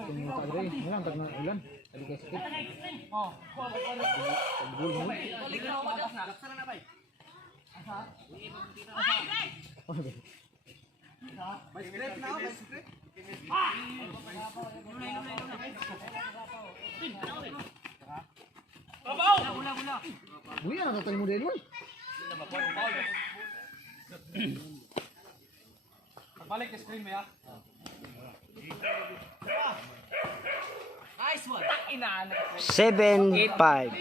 Sakit yung mukha dre. Ngayon, tag na ulan. Tadi kayo sakit. Tagul mo. May script na, may script. Buya na tatay mo din mo. Balik ke screen mo ya. Nice one. 7-5.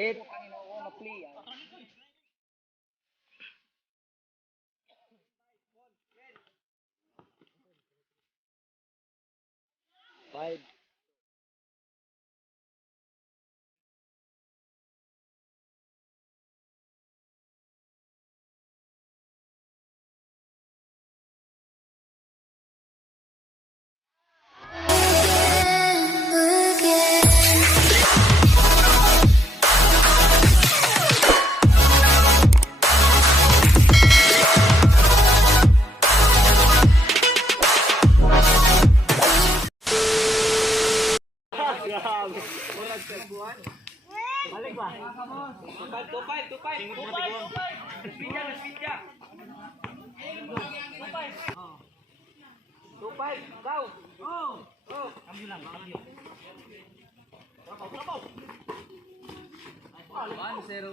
Eight. 5. Balik ba? 25. Speednya. 25, kau. Oh. Ambil lang, ambil. Trabaw. Ano, zero.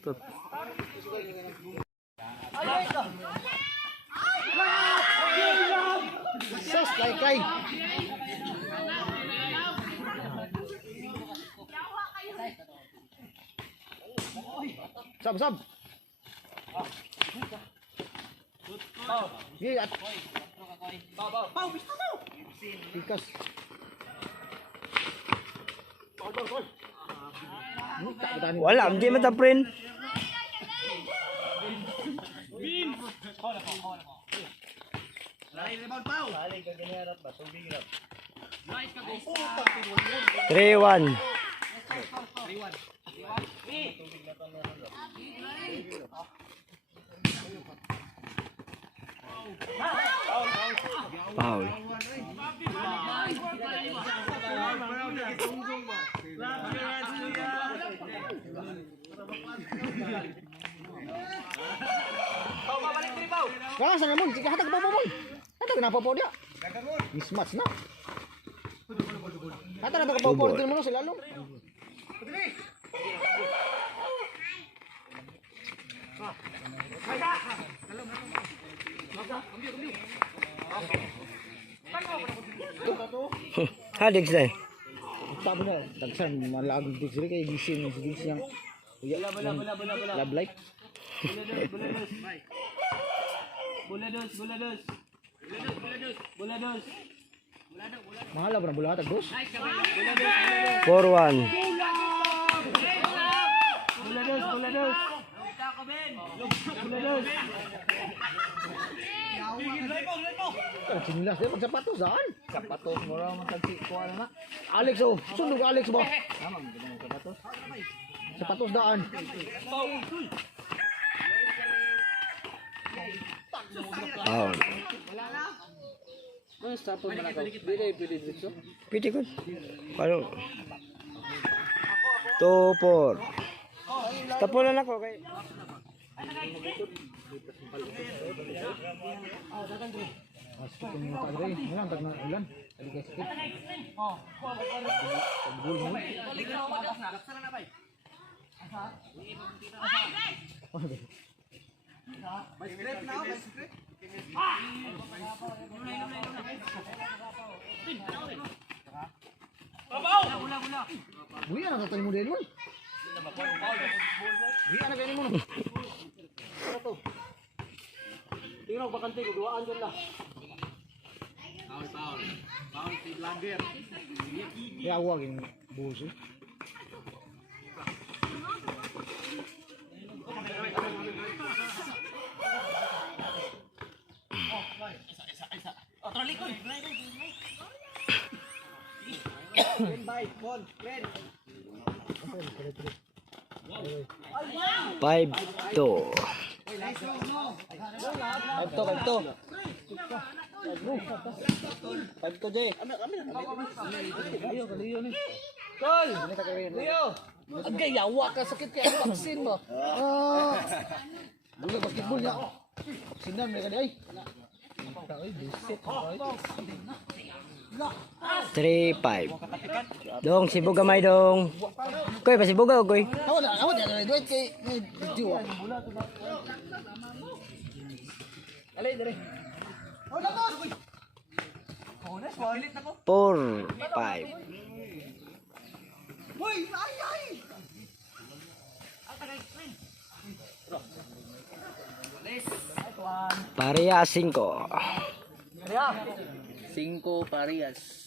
Stop. Sus, kay. Sab. Iya. Pau, bisa mau. Tikas. Wala, hindi man ta print. Lari rebound, Pau. 3-1. Foul. Balik diri, Pau. Kaya sa namun, sige hatag po. Hatag na po dia. Mismatch na. Hatag na po dito mo sila lo. Hadik na. Sabi na, tagsan malagog dito sila kay gising sa dito yang love life. Bulados. Mahal ba na bulatag dos? 4-1. Bulados. Bulados. Sinilas dia magsapatos daan. Sapatos mo raw matagsi ko na. Alex oh, sundog Alex ba? Tama mo ganun sapatos. Sapatos daan. Foul. Ano stop mo na ko? Pili dito. Pwede ko. Paano? 2-4. Tapunan ako kay. Masuk yung mukha dre. Ulan tag na ulan. Dali kay sakit. Gol mo. Uy, ano tayo mo din mo? Uy, ano kayo mo? Tingnan ko bakante ko duaan dyan na. Ya awag yung buso. Five, two. Five to Jay. Ayo, kaliyo ni. Tol! Leo! Ang gayawa ka sakit kaya vaksin mo. Bola basketball niya. Sinan mereka di ay. Ay, bisit. 3-5. Dong, sibog gamay dong. Koy, pasibugaw, koy. Awat ya, duit kay video. Alay, dali. 4-5. Pareha 5. 5 parias.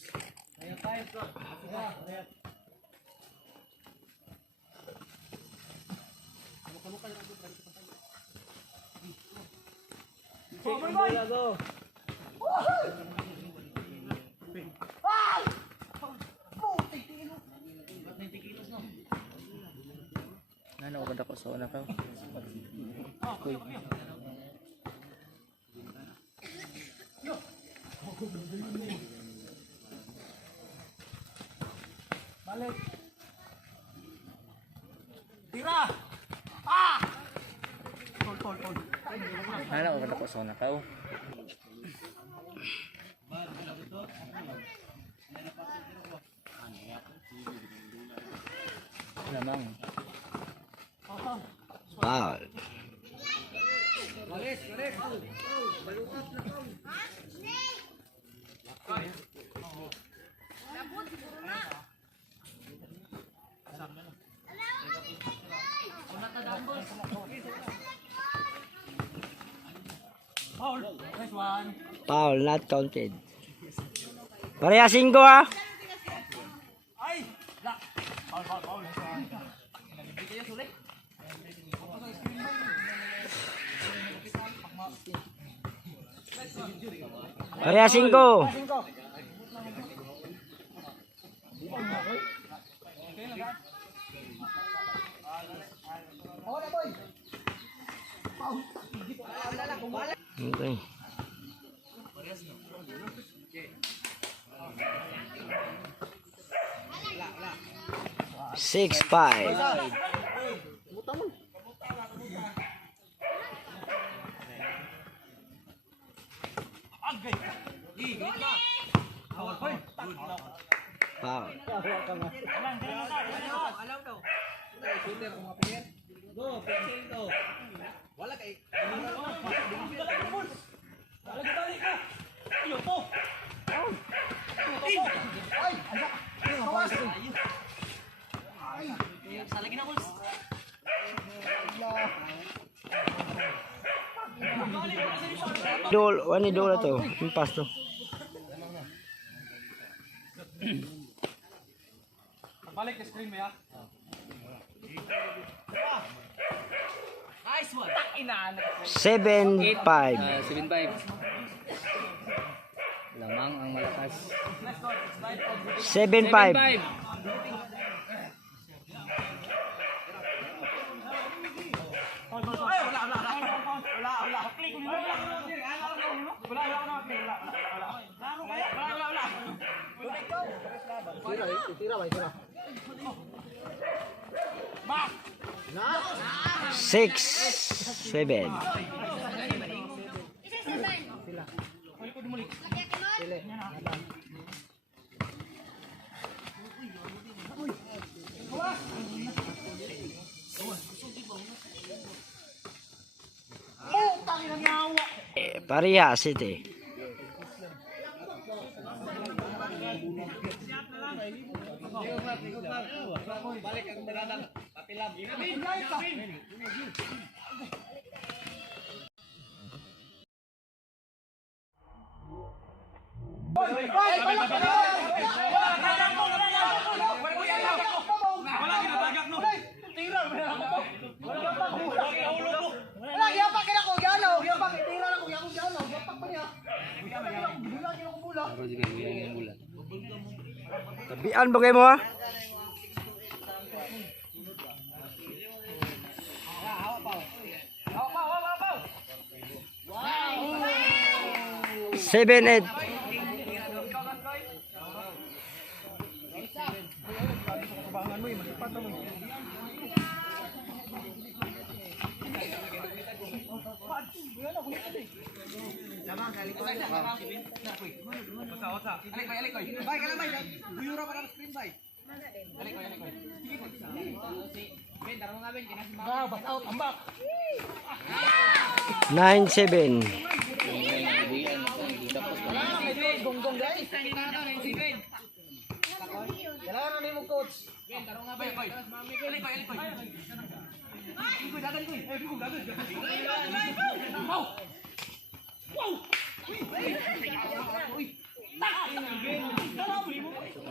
Ano ko ba ko sa una ka? Uy. Balik. Tira. Tol. Ano ko ba ko sa una ka? Lamang. Foul. Foul, not counted. Pareha 5 ah. Pareha 5. Okay. 6-5. Foul. Idol, one idol na to. Yung pass to. Balik ka screen mo ya. Nice one. 7-5. 7-5. Lamang ang malakas. 7-5. 5. Six, 7. Parehas ito eh. Tabian ba kayo mo ha? Seven, 8. Nine, 7.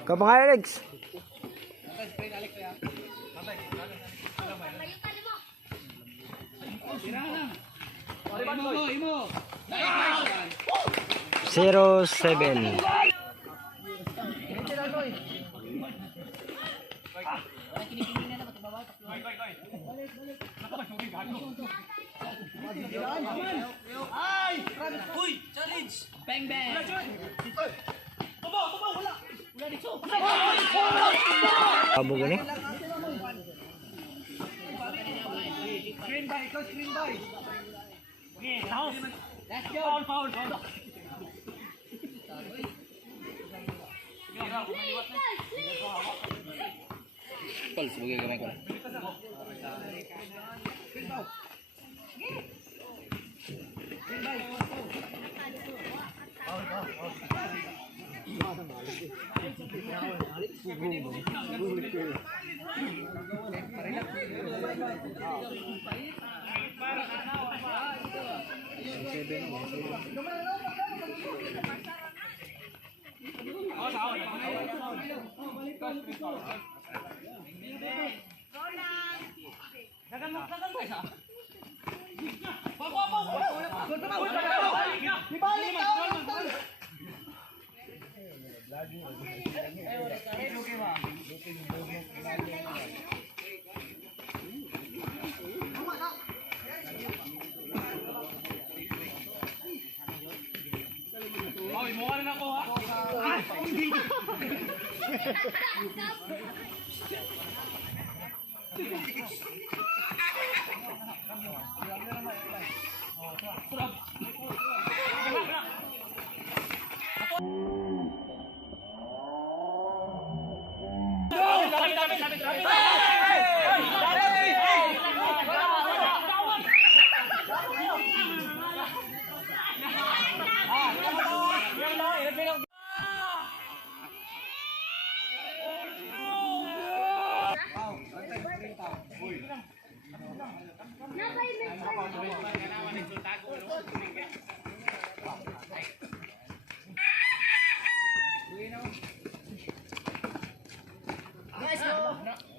Kau mga Alex. Zero, 7. Bang bang. Abo gani? Let's go. Foul. Pal sebagai gamay ko.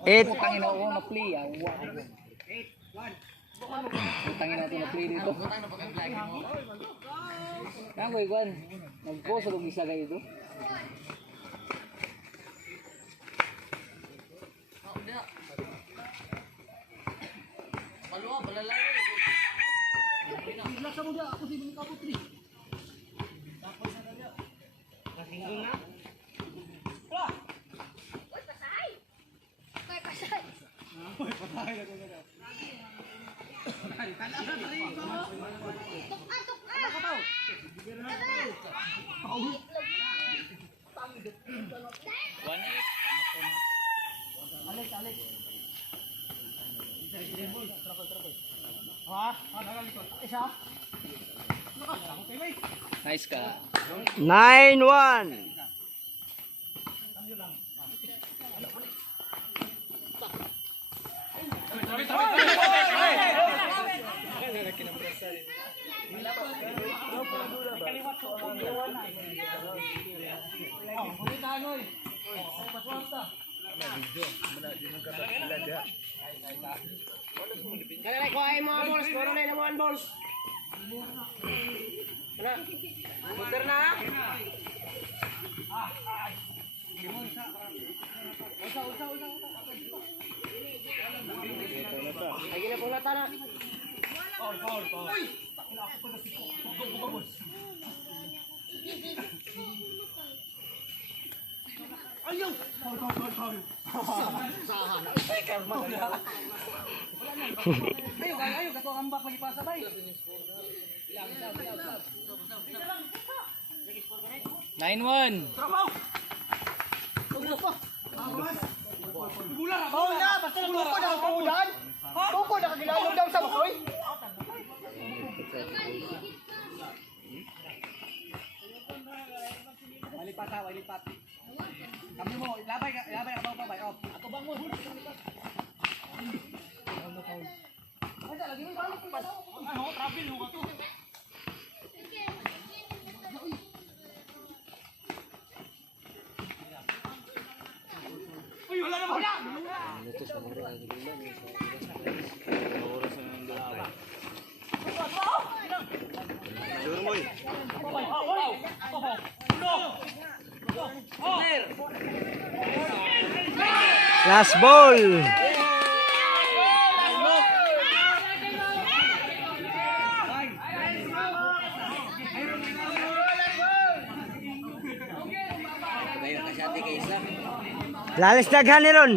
Eight. Tangin ako na-play ah. Tangin ako na-play dito. Kang koy kwan. Nagpost og isa kay dito. Nice ka. 9-1. Kaya kuhain mo ang balls, puro na yung mga balls. Buter na. Lagi na pong lata na. Ayo, gato ang bak lagi pasabay. 9-1. Oh, na, basta lang ko na ako ulan. Tuko na kagilalog daw sa bukoy. Walipat ha, walipat. Kami mo, labay ka ba bay? Off. Ato bang mo? Ano, travel mo ka to. Uy, wala na ba? Last ball. Lalis daghan ni ron.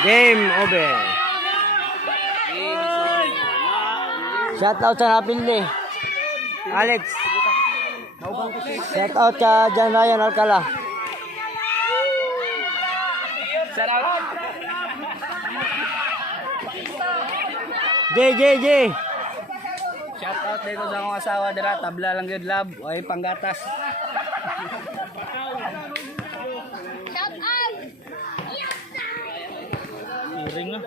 Game over. Shout out sa napili. Alex. Shout out ka Jan Ryan Alcala. Shout out. JJJ. Shout out dito sa akong asawa dira, tabla lang gyud lab, ay panggatas. Shout out! Iring na.